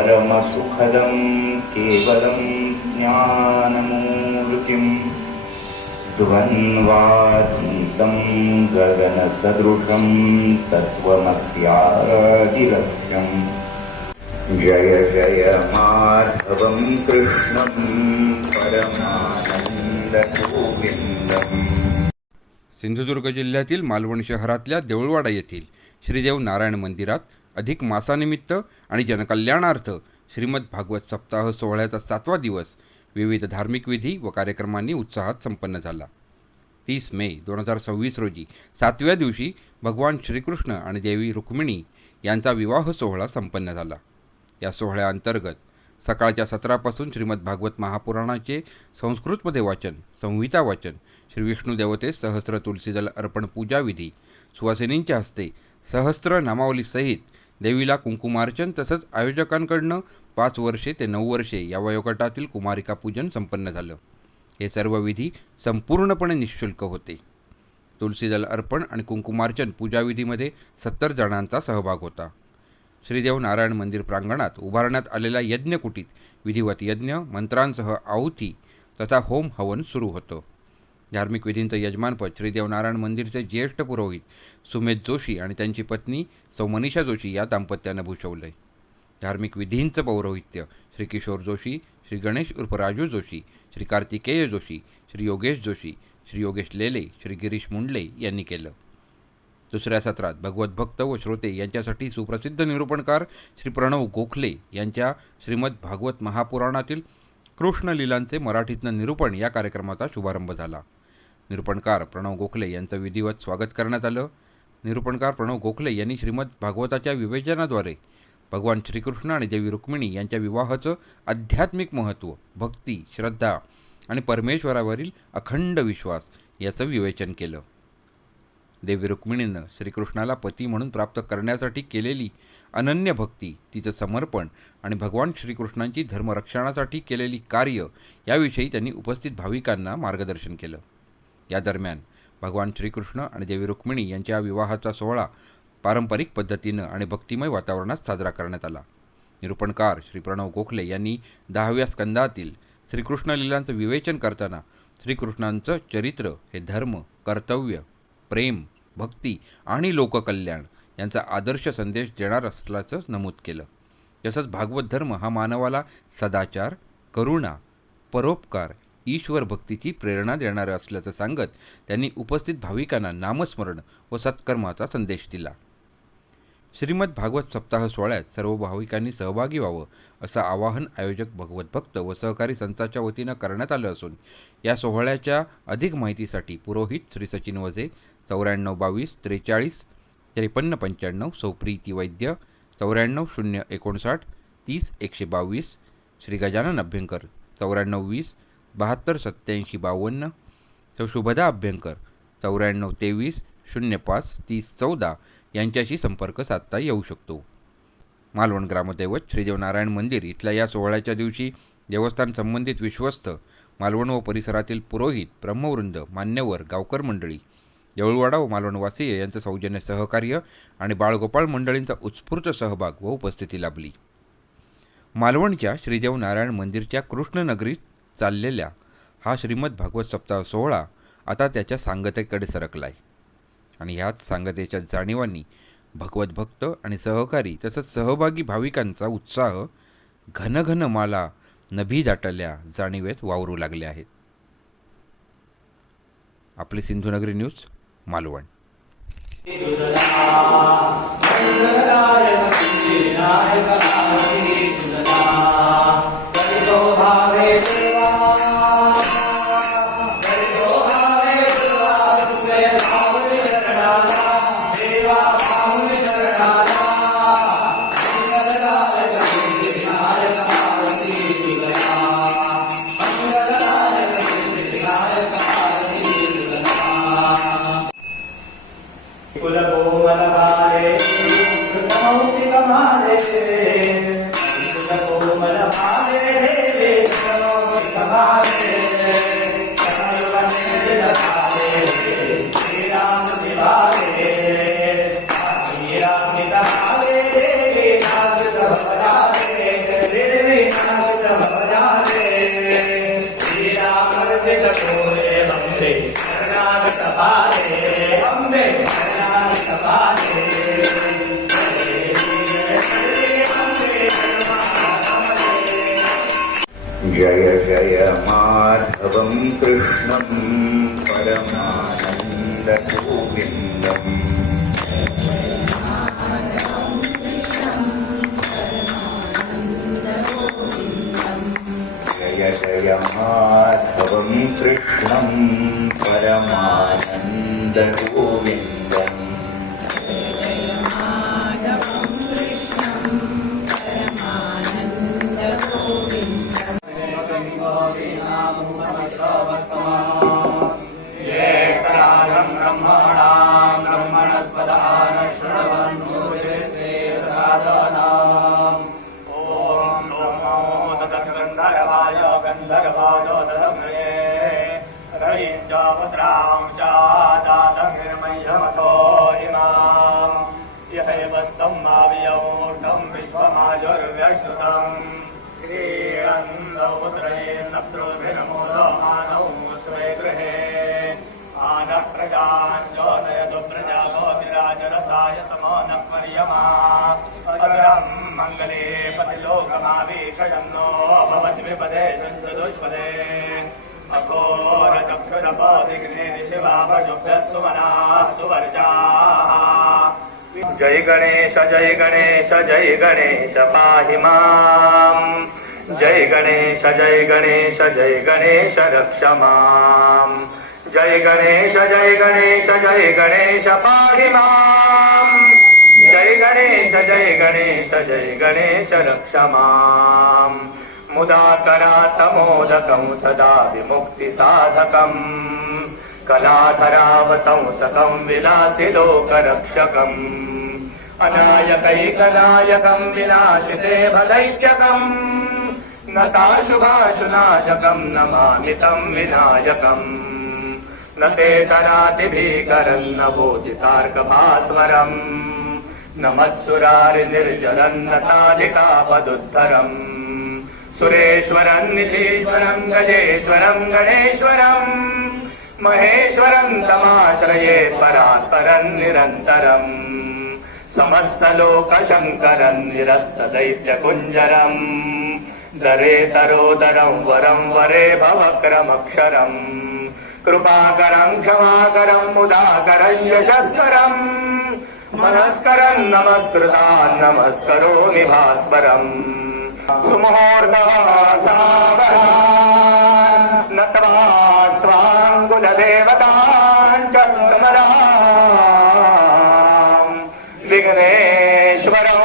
परमसुखदं केवलं ज्ञानमूर्तिं द्वन्द्वातीतं गगनसदृशं तत्त्वमस्यादिरस्यम्। जय जय माधवं कृष्णं परमानन्दगोविन्दम्। सिंधुदुर्ग जिल्ह्यातील मालवण शहरातल्या देऊळवाडा येथील श्रीदेव नारायण मंदिरात अधिक मासानिमित्त आणि जनकल्याणार्थ श्रीमद भागवत सप्ताह सोहळ्याचा 7वा दिवस विविध धार्मिक विधी व कार्यक्रमांनी उत्साहात संपन्न झाला। 30 मे 2026 रोजी 7व्या दिवशी भगवान श्रीकृष्ण आणि देवी रुक्मिणी यांचा विवाह सोहळा संपन्न झाला। या सोहळ्याअंतर्गत सकाळच्या सत्रापासून श्रीमद भागवत महापुराणाचे संस्कृतमध्ये वाचन, संहिता वाचन, श्री विष्णू देवतेस सहस्र तुलसीदल अर्पण पूजा विधी, सुवासिनींच्या हस्ते सहस्त्र नामावलीसहित देवीला कुंकुमार्चन तसंच आयोजकांकडनं 5 वर्षे ते 9 वर्षे या वयोगटातील कुमारिका पूजन संपन्न झालं। हे सर्व विधी संपूर्णपणे निःशुल्क होते। तुलसीदल अर्पण आणि कुंकुमार्चन पूजाविधीमध्ये 70 जणांचा सहभाग होता। श्रीदेव नारायण मंदिर प्रांगणात उभारण्यात आलेल्या यज्ञकुटीत विधिवत यज्ञ, मंत्रांसह आहुती तथा होम हवन सुरू होतं। धार्मिक विधींचं यजमानपद श्रीदेव नारायण मंदिरचे ज्येष्ठ पुरोहित सुमेध जोशी आणि त्यांची पत्नी सौ मनीषा जोशी या दाम्पत्यानं भूषवलंय। धार्मिक विधींचं पौरोहित्य श्री किशोर जोशी, श्री गणेश उर्फ राजू जोशी, श्री कार्तिकेय जोशी, श्री योगेश जोशी, श्री योगेश लेले, श्री गिरीश मुंडले यांनी केलं। दुसऱ्या सत्रात भगवत भक्त व श्रोते यांच्यासाठी सुप्रसिद्ध निरूपणकार श्री प्रणव गोखले यांच्या श्रीमद भागवत महापुराणातील कृष्ण लीलांचे मराठीतनं निरूपण या कार्यक्रमाचा शुभारंभ झाला। निरूपणकार प्रणव गोखले यांचं विधिवत स्वागत करण्यात आलं। निरूपणकार प्रणव गोखले यांनी श्रीमद भागवताच्या विवेचनाद्वारे भगवान श्रीकृष्ण आणि देवी रुक्मिणी यांच्या विवाहाचं आध्यात्मिक महत्त्व, भक्ती, श्रद्धा आणि परमेश्वरावरील अखंड विश्वास याचं विवेचन केलं। देवी रुक्मिणीनं श्रीकृष्णाला पती म्हणून प्राप्त करण्यासाठी केलेली अनन्य भक्ती, तिचं समर्पण आणि भगवान श्रीकृष्णांची धर्मरक्षणासाठी केलेली कार्य याविषयी त्यांनी उपस्थित भाविकांना मार्गदर्शन केलं। या दरम्यान भगवान श्रीकृष्ण आणि देवी रुक्मिणी यांच्या विवाहाचा सोहळा पारंपरिक पद्धतीनं आणि भक्तिमय वातावरणात साजरा करण्यात आला। निरूपणकार श्री प्रणव गोखले यांनी 10व्या स्कंदातील श्रीकृष्ण लीलांचं विवेचन करताना श्रीकृष्णांचं चरित्र हे धर्म, कर्तव्य, प्रेम, भक्ती आणि लोककल्याण यांचा आदर्श संदेश देणार असल्याचं नमूद केलं। तसंच भागवत धर्म हा मानवाला सदाचार, करुणा, परोपकार, ईश्वर भक्तीची प्रेरणा देणारा असल्याचं सांगत त्यांनी उपस्थित भाविकांना नामस्मरण व सत्कर्माचा संदेश दिला। श्रीमद भागवत सप्ताह सोहळ्यात सर्व भाविकांनी सहभागी व्हावं असं आवाहन आयोजक भगवत भक्त व सहकारी संतांच्या वतीनं करण्यात आलं असून या सोहळ्याच्या अधिक माहितीसाठी पुरोहित श्री सचिन वझे 94 22 43 53 95, सौ प्रीती वैद्य 94 059 30 122, श्री गजानन अभ्यंकर 94 20 72 87 52, सौ शुभदा अभ्यंकर 94 23 05 30 14 यांच्याशी संपर्क साधता येऊ शकतो। मालवण ग्रामदैवत श्रीदेव नारायण मंदिर इथल्या या सोहळ्याच्या दिवशी देवस्थान संबंधित विश्वस्त, मालवण व परिसरातील पुरोहित, ब्रह्मवृंद, मान्यवर, गावकर मंडळी, देऊळवाडा व मालवणवासीय यांचं सौजन्य सहकार्य आणि बाळगोपाळ मंडळींचा उत्स्फूर्त सहभाग व उपस्थिती लाभली। मालवणच्या श्रीदेव नारायण मंदिरच्या कृष्णनगरीत चाललेल्या हा श्रीमद भागवत सप्ताह सोहळा आता त्याच्या सांगतेकडे सरकलाय आणि ह्याच सांगतेच्या जाणीवांनी भगवत भक्त आणि सहकारी तसंच सहभागी भाविकांचा उत्साह घनघन माला नभी दाटल्या जाणीवेत वावरू लागले आहेत। आपली सिंधुनगरी न्यूज मालवण। Hare देवी नाशित भवजाले श्रीरामर्जित भोले अम्बे शरणागत पाले अम्बे शरणागत पाले जय जय माधवं कृष्णं परमानन्दगोविन्दम् जय जय माधवं कृष्णं परमानन्दगोविन्दम् मंगले पतिलोकमावेशयन्नो भवद्विपदे सञ्चदुष्पदे अघोरचक्षुरपदिग्ने शिवाभजुभ्यः सुमनाः सुवर्जाः जय गणेश पाहि माम् जय गणेश रक्ष माम् जय गणेश पाहि माम् जय गणेश रक्ष माम् मुदाकरात्तमोदकं सदा विमुक्तिसाधकम् कलाधरावतंसकं विलासिलोकरक्षकम् अनायकैकनायकं विनाशिते भदैत्यकम् नताशुभाशुनाशकं नमामि तं विनायकम् न ते तरातिभीकरं न बोधितार्कभास्वरम् न मत्सुरारिनिर्जरं न ताधिकापदुद्धरम् सुरेश्वरं निधीश्वरं गजेश्वरं गणेश्वरं महेश्वरं तमाश्रये परात्परं निरन्तरम् समस्तलोकशङ्करं निरस्तदैत्यकुञ्जरं दरेतरोदरं वरं वरे भवक्रमक्षरम् कृपाकरं क्षमाकरं मुदाकरं यशस्करं मनस्करं नमस्कृतान् नमस्करोमि भास्वरम् सुमुहूर्तसावधान नत्वास्त्वाङ्गुलदेवताञ्च कमलाम् विघ्नेश्वरो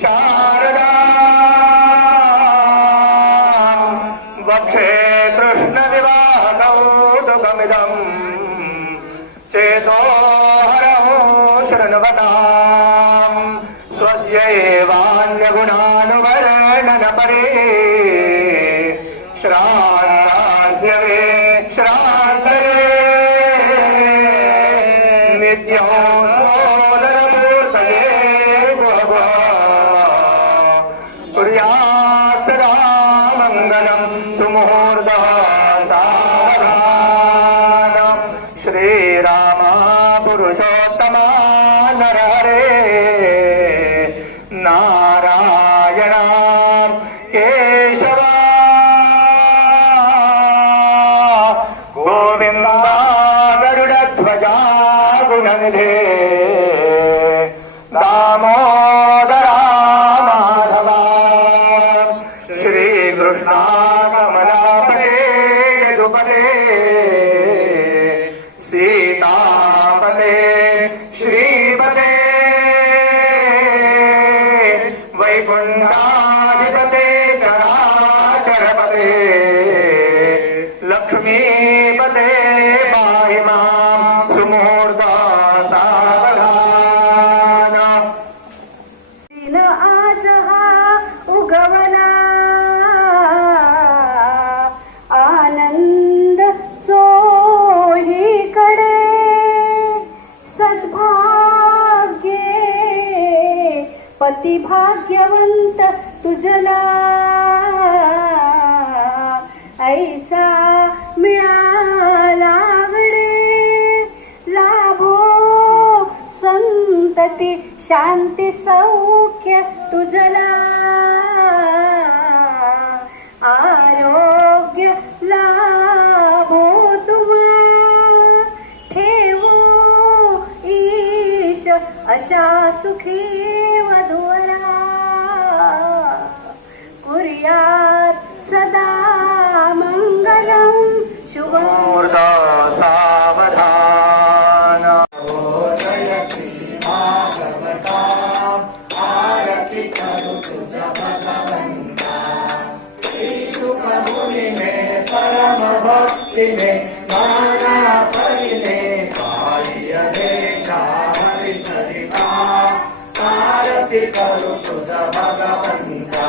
शारदा वक्षे कृष्णविवाहकौतुकमिदम् सेतोहरौ शृण्वताम् स्वस्यैवान्यगुणानुवर्णनपरे श्रान्तास्य वे श्रान्तरे नित्यं सोदरमूर्तये कुर्यात् सदा मङ्गलं सुमुहूर्तः सावधानम् श्रीरामा पुरुषोत्तमा नरहरे नारायण केशव गोविन्दा गरुडध्वजा गुणनिधे दामोदरा माधवा श्रीकृष्णा कमलापते यदुपते सीतापते श्रीपते वैकुण्ठाधिपते चराचरपते लक्ष्मीपते पाहि मां सुमुहूर्तः सावधान दिन आज हा उगवला आनंद चोहीकडे सद्भाग्ये पती भाग्यवंत तुझला गती शांती सौख्य तुझला आरोग्य लाभो तुम्हा ठेवू ईश अशा सुखी वधूला कुर्यात सदा मंगलम शुभम मुहूर्त सावधान परम भक्ति में माना परिने कार्य देखा हरि चरिता आरती करो तुझ भगवंता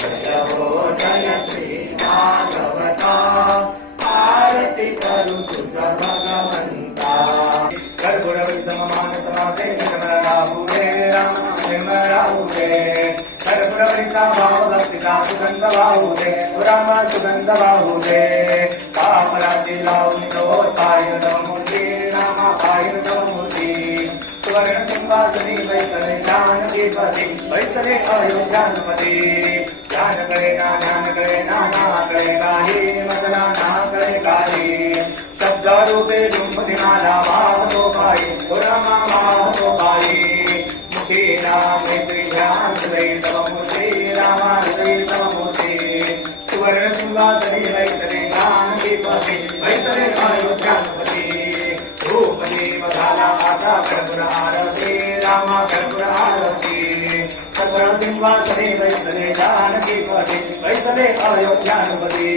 जय हो जय श्री भागवता आरती करो तुझ भगवंता कर्पूर विसमान समाधे राहुले राम राहुले कर्पूर वृता भाव भक्तिका सुगंध बाहुले रामा सुगंध बाहुले कामराजी लावून तो पायन मूर्ती रामा पायन मूर्ती सुवर्ण सिंहासनी वैसले जानकीपती वैसले अयोध्यापती ध्यान करे ना करे काही मदना ना करे काही शब्द रूपे जुम्मती नाला वाहतो पायी रामा वाहतो पायी मुखी नाम ध्यान तव मूर्ती रामा तव मूर्ती सुवर्ण सिंहासनी वैसले जानकीपती वैसले अयोध्यापती भूपती बघाला आता कर्पूर आरती रामा कर्पूर आरती सुवर्ण सिंहासनी वैसले जानकीपती वैसले अयोध्यापती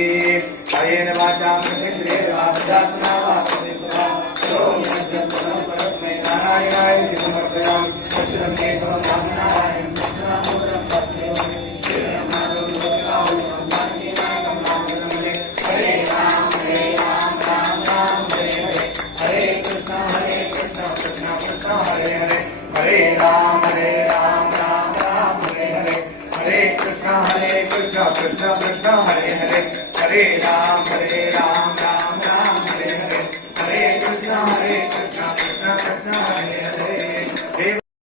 कायेन वाचा मनसेन्द्रियैर्वा वाक्येन मनसा करोमि यज्ञं सर्वं परस्मै नारायणाय समर्पयामि दक्षिणं मे सर्वं नारायणं दक्षिणामूर्तं तस्मै हरे राम राम राम हरे हरे कृष्ण कृष्ण हरे हरे हरे राम राम राम हरे हरे हरे कृष्ण कृष्ण कृष्ण हरे हरे हरे राम